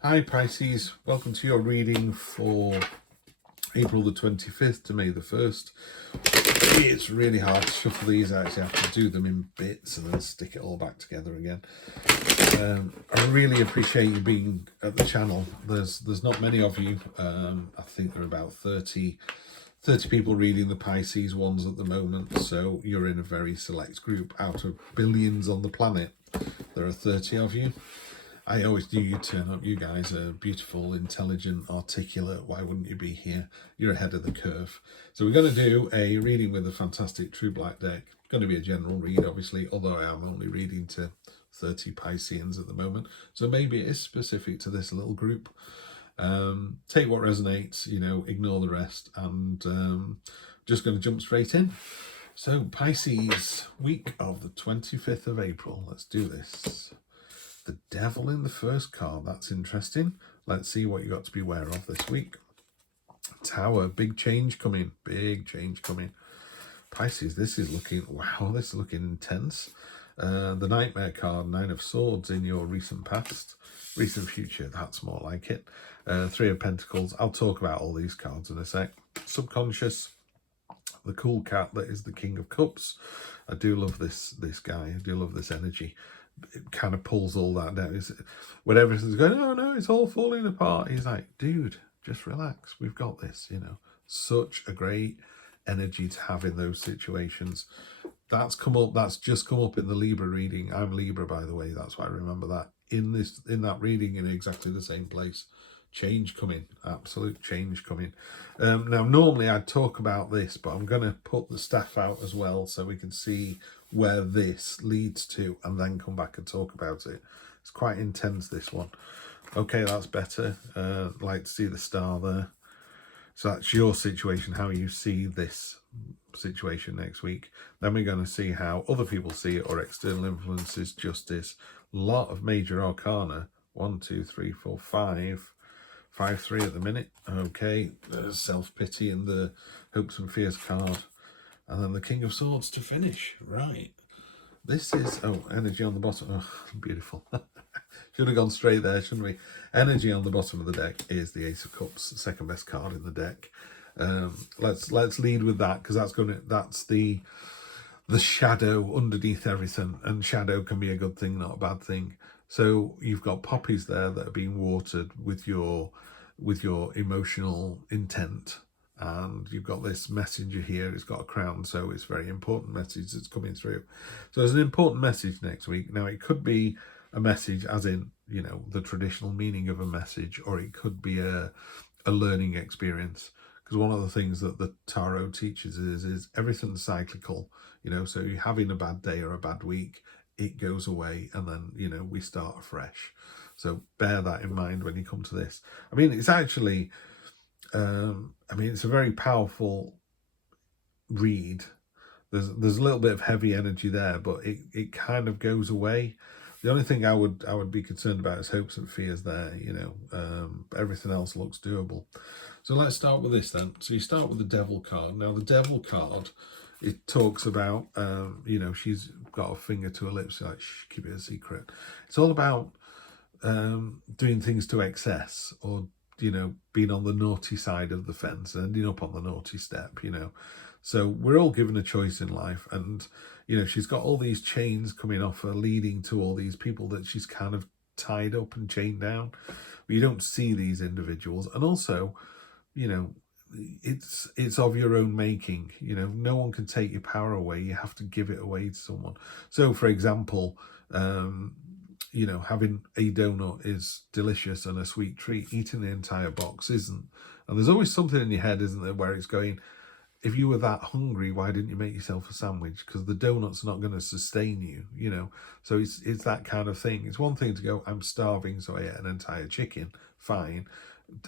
Hi Pisces, welcome to your reading for April the 25th to May the 1st. It's really hard to shuffle these. I actually have to do them in bits and then stick it all back together again. I really appreciate you being at the channel. There's not many of you. I think there are about 30 people reading the Pisces ones at the moment, so you're in a very select group. Out of billions on the planet, there are 30 of you. I always knew you'd turn up. You guys are beautiful, intelligent, articulate. Why wouldn't you be here? You're ahead of the curve. So we're going to do a reading with a fantastic True Black deck. It's going to be a general read, obviously, although I am only reading to 30 Pisceans at the moment. So maybe it is specific to this little group. Take what resonates, ignore the rest, and just going to jump straight in. So Pisces, week of the 25th of April. Let's do this. The Devil in the first card. That's interesting. Let's see what you got to be aware of this week. Tower, big change coming. Big change coming. Pisces, this is looking, wow, this is looking intense. The Nightmare card, Nine of Swords in your recent past. Recent future, that's more like it. Three of Pentacles. I'll talk about all these cards in a sec. Subconscious, the cool cat that is the King of Cups. I do love this guy. I do love this energy. It kind of pulls all that down. When everything's going, oh no, it's all falling apart, he's like, dude, just relax, we've got this. Such a great energy to have in those situations. That's just come up in the Libra reading. I'm Libra, by the way, that's why I remember that in that reading, in exactly the same place. Change coming, absolute change coming. Now normally I'd talk about this, but I'm going to put the staff out as well so we can see where this leads to and then come back and talk about it. It's quite intense, this one. Okay, that's better. Like to see the star there. So that's your situation, how you see this situation next week. Then we're going to see how other people see it, or external influences, justice. A lot of major arcana. 1, 2, 3, 4, 5. 5, 3 at the minute. Okay, there's self-pity and the hopes and fears card. And then the King of Swords to finish. Right. This is, energy on the bottom. Oh, beautiful. Should have gone straight there, shouldn't we? Energy on the bottom of the deck is the Ace of Cups, second best card in the deck. Let's lead with that, because that's the shadow underneath everything, and shadow can be a good thing, not a bad thing. So you've got poppies there that are being watered with your emotional intent, and you've got this messenger here. It's got a crown, so it's a very important message that's coming through. So there's an important message next week. Now it could be a message as in, the traditional meaning of a message, or it could be a learning experience. Because one of the things that the tarot teaches is everything's cyclical. So you're having a bad day or a bad week, it goes away, and then, we start afresh. So bear that in mind when you come to this. I mean, it's actually, it's a very powerful read. There's a little bit of heavy energy there, but it kind of goes away. The only thing I would be concerned about is hopes and fears there, but everything else looks doable. So let's start with this then. So you start with the Devil card. Now the Devil card, it talks about, she's got a finger to her lips, like, shh, keep it a secret. It's all about doing things to excess, or, being on the naughty side of the fence, ending up on the naughty step, So we're all given a choice in life, and, she's got all these chains coming off her, leading to all these people that she's kind of tied up and chained down. But you don't see these individuals. And also, it's of your own making. No one can take your power away. You have to give it away to someone. So for example, having a donut is delicious and a sweet treat. Eating the entire box isn't. And there's always something in your head, isn't there, where it's going, if you were that hungry, why didn't you make yourself a sandwich? Because the donut's not going to sustain you, So it's that kind of thing. It's one thing to go, I'm starving, so I ate an entire chicken. Fine.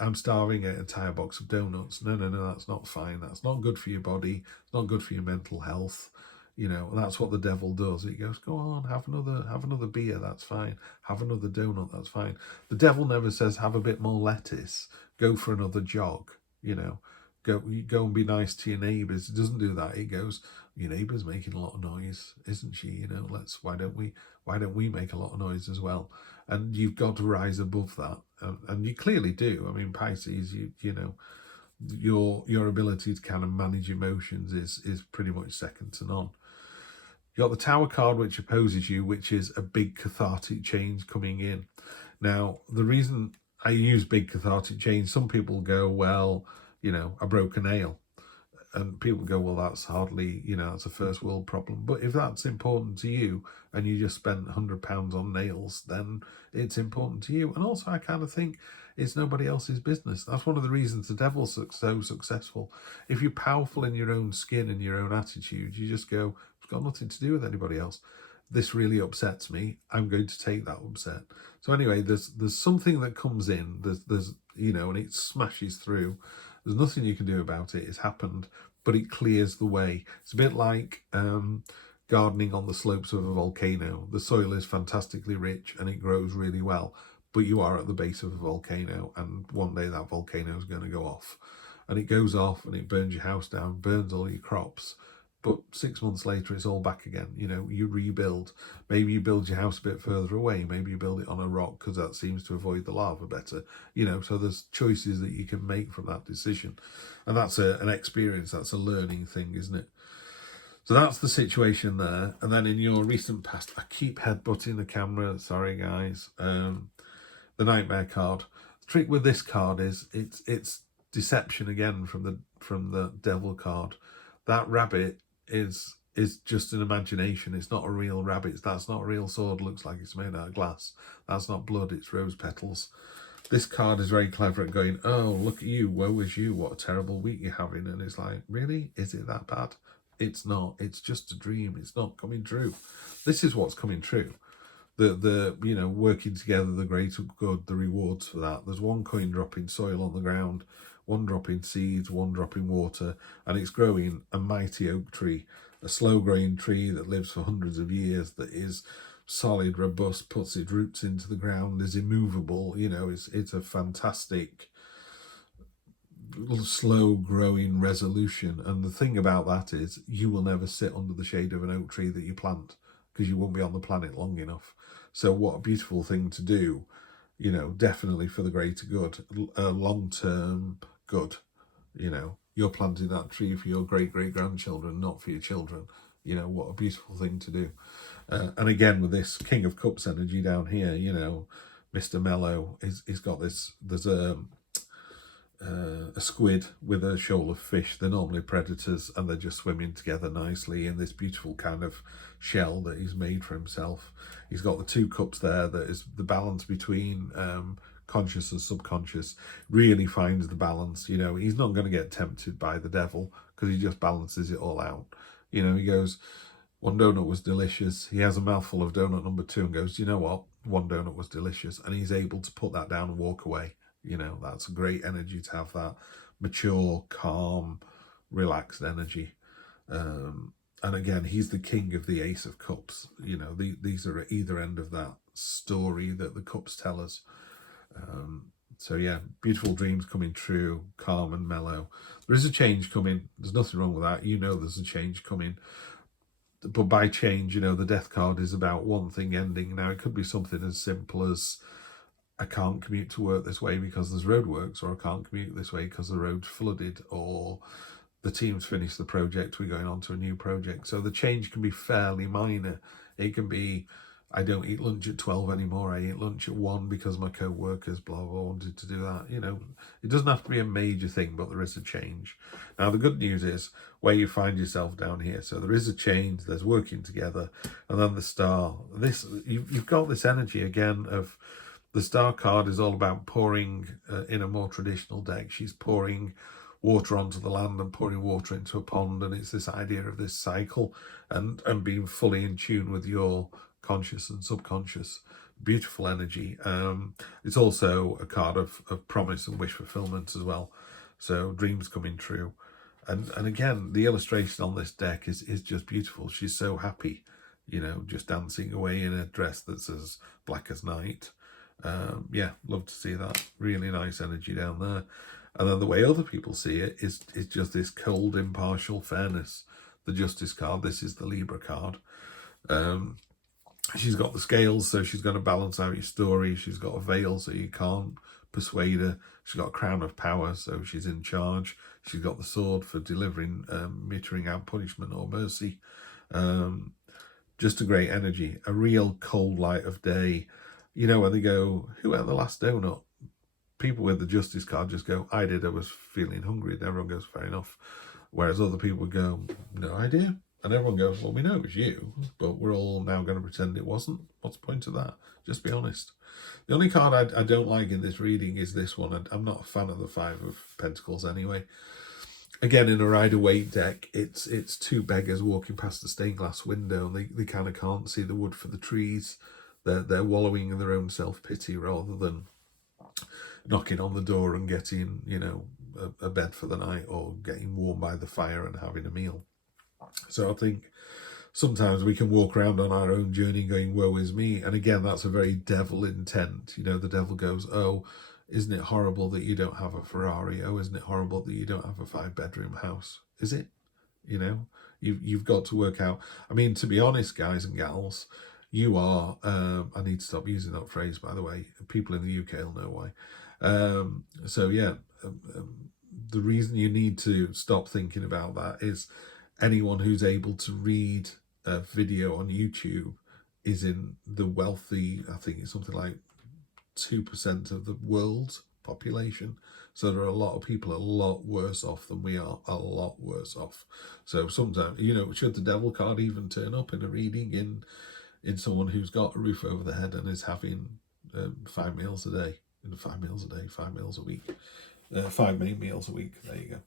I'm starving, I ate an entire box of donuts. No, that's not fine. That's not good for your body. It's not good for your mental health. And that's what the devil does. He goes, go on, have another beer, that's fine. Have another donut, that's fine. The devil never says, have a bit more lettuce. Go for another jog, Go and be nice to your neighbours. It doesn't do that. It goes, your neighbour's making a lot of noise, isn't she? Why don't we make a lot of noise as well? and you've got to rise above that, and you clearly do. I mean, Pisces, you know, your ability to kind of manage emotions is pretty much second to none. You got the Tower card, which opposes you, which is a big cathartic change coming in. Now, the reason I use big cathartic change, some people go, well, you know, I broke a nail. And people go, well, that's hardly, you know, it's a first world problem. But if that's important to you and you just spent £100 on nails, then it's important to you. And also, I kind of think it's nobody else's business. That's one of the reasons the devil's so successful. If you're powerful in your own skin and your own attitude, you just go, it's got nothing to do with anybody else. This really upsets me. I'm going to take that upset. So anyway, there's something that comes in. There's you know, and it smashes through. There's nothing you can do about it. It's happened, but it clears the way. It's a bit like gardening on the slopes of a volcano. The soil is fantastically rich and it grows really well, but you are at the base of a volcano, and one day that volcano is going to go off. And it goes off and it burns your house down, burns all your crops. But 6 months later, it's all back again. You know, you rebuild. Maybe you build your house a bit further away. Maybe you build it on a rock because that seems to avoid the lava better. You know, so there's choices that you can make from that decision. And that's an experience. That's a learning thing, isn't it? So that's the situation there. And then in your recent past, I keep headbutting the camera. Sorry, guys. The Nightmare card. The trick with this card is it's deception again from the Devil card. That rabbit is just an imagination. It's not a real rabbit. That's not a real sword. Looks like it's made out of glass. That's not blood. It's rose petals. This card is very clever at going, oh, look at you. Woe is you. What a terrible week you're having. And it's like, really? Is it that bad? It's not. It's just a dream. It's not coming true. This is what's coming true. The you know, working together, the greater good, the rewards for that. There's one coin dropping soil on the ground, one dropping seeds, one dropping water, and it's growing a mighty oak tree, a slow-growing tree that lives for hundreds of years, that is solid, robust, puts its roots into the ground, is immovable. You know, it's a fantastic, slow-growing resolution. And the thing about that is you will never sit under the shade of an oak tree that you plant, because you won't be on the planet long enough. So what a beautiful thing to do, you know, definitely for the greater good, long-term good. You know, you're planting that tree for your great-great-grandchildren, not for your children. You know, what a beautiful thing to do. And again, with this King of Cups energy down here, you know, Mr. Mellow, he's got this, there's a squid with a shoal of fish. They're normally predators, and they're just swimming together nicely in this beautiful kind of shell that he's made for himself. He's got the 2 cups there that is the balance between conscious and subconscious. Really finds the balance. You know, he's not going to get tempted by the devil because he just balances it all out. You know, he goes, one donut was delicious. He has a mouthful of donut number 2 and goes, you know what, one donut was delicious, and he's able to put that down and walk away. You know, that's a great energy to have, that mature, calm, relaxed energy. And again, he's the king of the Ace of Cups. You know, these are at either end of that story that the cups tell us. So yeah, beautiful dreams coming true, calm and mellow. There is a change coming. There's nothing wrong with that. You know there's a change coming. But by change, you know, the Death card is about one thing ending. Now, it could be something as simple as, I can't commute to work this way because there's roadworks, or I can't commute this way because the road's flooded, or the team's finished the project, we're going on to a new project. So the change can be fairly minor. It can be, I don't eat lunch at 12 anymore, I eat lunch at 1 because my co-workers blah blah wanted to do that. You know, it doesn't have to be a major thing, but there is a change. Now the good news is where you find yourself down here. So there is a change, there's working together, and then the Star. This you've got this energy again of, the Star card is all about pouring in a more traditional deck. She's pouring water onto the land and pouring water into a pond, and it's this idea of this cycle and being fully in tune with your conscious and subconscious. Beautiful energy. It's also a card of promise and wish fulfillment as well. So dreams coming true. And again, the illustration on this deck is just beautiful. She's so happy, you know, just dancing away in a dress that's as black as night. Yeah, love to see that. Really nice energy down there. And then the way other people see it is just this cold, impartial fairness. The Justice card, this is the Libra card. She's got the scales, so she's going to balance out your story. She's got a veil, so you can't persuade her. She's got a crown of power, so she's in charge. She's got the sword for delivering, metering out punishment or mercy. Just a great energy, a real cold light of day. You know, when they go, who ate the last donut? People with the justice card just go, I did, I was feeling hungry. And everyone goes, fair enough. Whereas other people would go, no idea. And everyone goes, well, we know it was you, but we're all now going to pretend it wasn't. What's the point of that? Just be honest. The only card I don't like in this reading is this one. I'm not a fan of the Five of Pentacles anyway. Again, in a Rider-Waite deck, it's two beggars walking past a stained glass window, and they kind of can't see the wood for the trees. They're wallowing in their own self-pity rather than knocking on the door and getting, you know, a bed for the night or getting warm by the fire and having a meal. So I think sometimes we can walk around on our own journey going, woe is me. And again, that's a very devil intent. You know, the devil goes, oh, isn't it horrible that you don't have a Ferrari? Oh, isn't it horrible that you don't have a 5-bedroom house? Is it? You know, you've got to work out. I mean, to be honest, guys and gals, you are, I need to stop using that phrase, by the way. People in the UK will know why. So yeah, the reason you need to stop thinking about that is anyone who's able to read a video on YouTube is in the wealthy, I think it's something like 2% of the world's population. So there are a lot of people a lot worse off than we are, a lot worse off. So sometimes, you know, should the devil card even turn up in a reading in someone who's got a roof over their head and is having 5 meals a day, 5 meals a day, 5 meals a week, 5 main meals a week, there you go.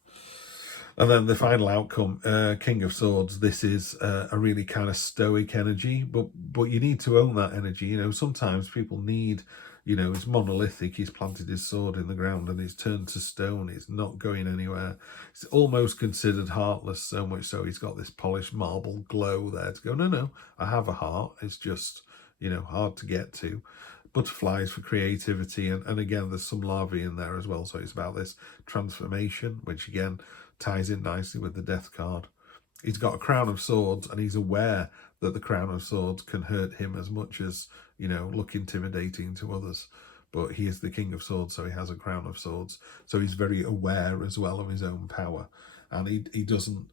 And then the final outcome, King of Swords. This is a really kind of stoic energy, but you need to own that energy. You know, sometimes people need, you know, it's monolithic. He's planted his sword in the ground and it's turned to stone. It's not going anywhere. It's almost considered heartless, so much so he's got this polished marble glow there to go, no, I have a heart. It's just, you know, hard to get to. Butterflies for creativity. And again, there's some larvae in there as well. So it's about this transformation, which again ties in nicely with the Death card. He's got a crown of swords and he's aware that the crown of swords can hurt him as much as, you know, look intimidating to others. But he is the King of Swords, so he has a crown of swords. So he's very aware as well of his own power. And he doesn't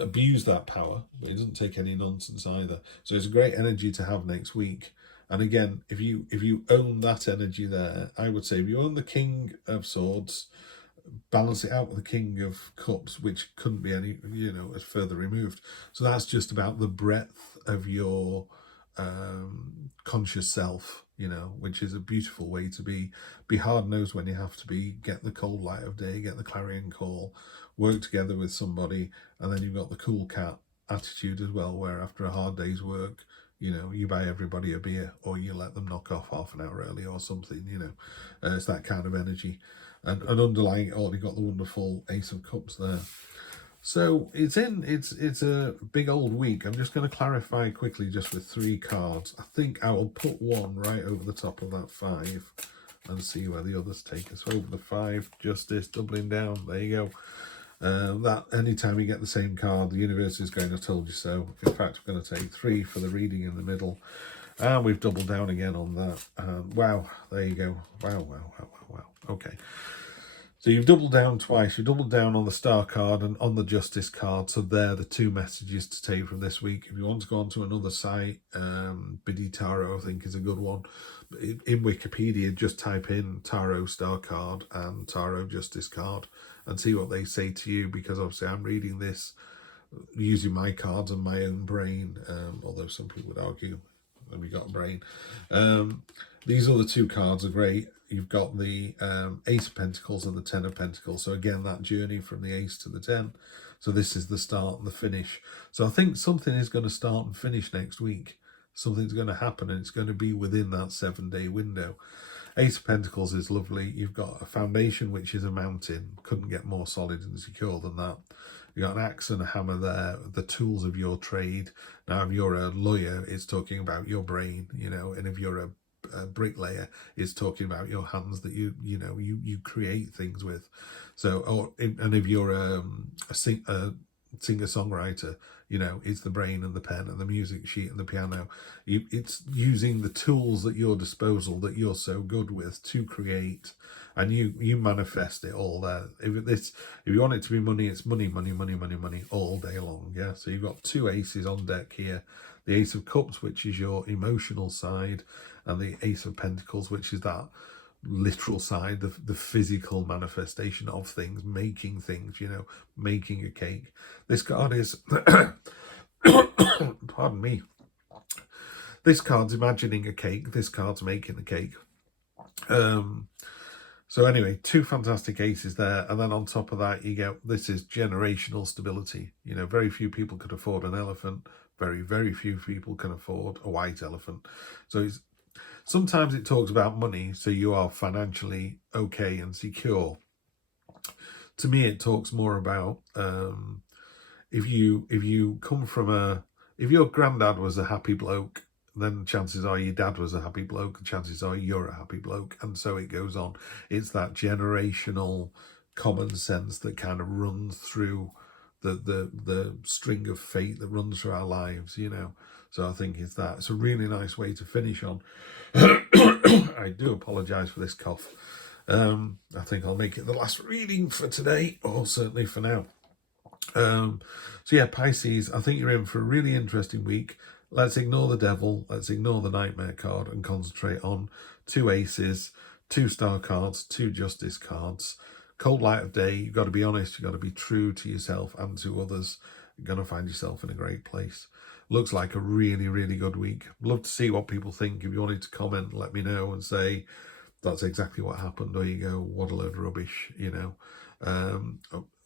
abuse that power, but he doesn't take any nonsense either. So it's a great energy to have next week. And again, if you own that energy there, I would say if you own the King of Swords, balance it out with the King of Cups, which couldn't be any, you know, as further removed. So that's just about the breadth of your conscious self, you know, which is a beautiful way to be hard-nosed when you have to be, get the cold light of day, get the clarion call, work together with somebody, and then you've got the cool cat attitude as well, where after a hard day's work, you know, you buy everybody a beer or you let them knock off half an hour early or something, you know. It's that kind of energy. And underlying it all, you've got the wonderful Ace of Cups there. So it's a big old week. I'm just going to clarify quickly just with 3 cards. I think I will put one right over the top of that 5 and see where the others take us. Over the 5, Justice, doubling down. There you go. That anytime you get the same card, the universe is going, I told you so. In fact, we're going to take 3 for the reading in the middle. And we've doubled down again on that. Wow, there you go. Wow. Okay. So you've doubled down twice. You doubled down on the Star card and on the Justice card. So they're the 2 messages to take from this week. If you want to go on to another site, Biddy Tarot, I think, is a good one. In Wikipedia, just type in Tarot Star card and Tarot Justice card and see what they say to you, because obviously I'm reading this using my cards and my own brain, although some people would argue that we got a brain. These other 2 cards are great. You've got the Ace of Pentacles and the 10 of Pentacles. So again, that journey from the Ace to the 10. So this is the start and the finish. So I think something is going to start and finish next week. Something's going to happen and it's going to be within that 7-day window. Ace of Pentacles is lovely. You've got a foundation, which is a mountain. Couldn't get more solid and secure than that. You've got an axe and a hammer there, the tools of your trade. Now, if you're a lawyer, it's talking about your brain, you know, and if you're a bricklayer, it's talking about your hands that you create things with. So, and if you're a singer-songwriter, you know, it's the brain and the pen and the music sheet and the piano. It's using the tools at your disposal that you're so good with to create, and you manifest it all there. If you want it to be money, it's money, money, money, money, money all day long. Yeah. So you've got 2 aces on deck here. The Ace of Cups, which is your emotional side, and the Ace of Pentacles, which is that literal side, the physical manifestation of things, making things, you know, making a cake. This card is pardon me, this card's imagining a cake, this card's making a cake. So anyway, 2 fantastic aces there, and then on top of that you get, this is generational stability. You know, very few people could afford an elephant, very, very few people can afford a white elephant. So sometimes it talks about money, so you are financially okay and secure. To me, it talks more about if you come from if your granddad was a happy bloke, then chances are your dad was a happy bloke, and chances are you're a happy bloke, and so it goes on. It's that generational common sense that kind of runs through the string of fate that runs through our lives, you know. So I think it's a really nice way to finish on. I do apologise for this cough. I think I'll make it the last reading for today, or certainly for now. So yeah, Pisces, I think you're in for a really interesting week. Let's ignore the devil, let's ignore the nightmare card, and concentrate on 2 aces, 2 star cards, 2 justice cards. Cold light of day, you've got to be honest, you've got to be true to yourself and to others. You're going to find yourself in a great place. Looks like a really, really good week. Love to see what people think. If you wanted to comment, let me know and say, that's exactly what happened, or you go, what a load of rubbish, you know.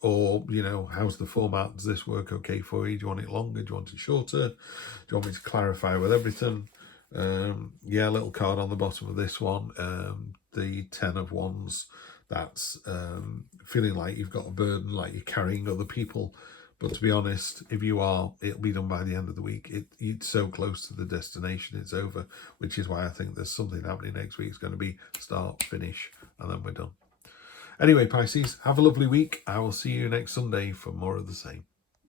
Or, you know, how's the format? Does this work okay for you? Do you want it longer? Do you want it shorter? Do you want me to clarify with everything? Yeah, a little card on the bottom of this one, the 10 of Wands. That's feeling like you've got a burden, like you're carrying other people. But to be honest, if you are, it'll be done by the end of the week. It's so close to the destination, it's over, which is why I think there's something happening next week. It's going to be start, finish, and then we're done. Anyway, Pisces, have a lovely week. I will see you next Sunday for more of the same.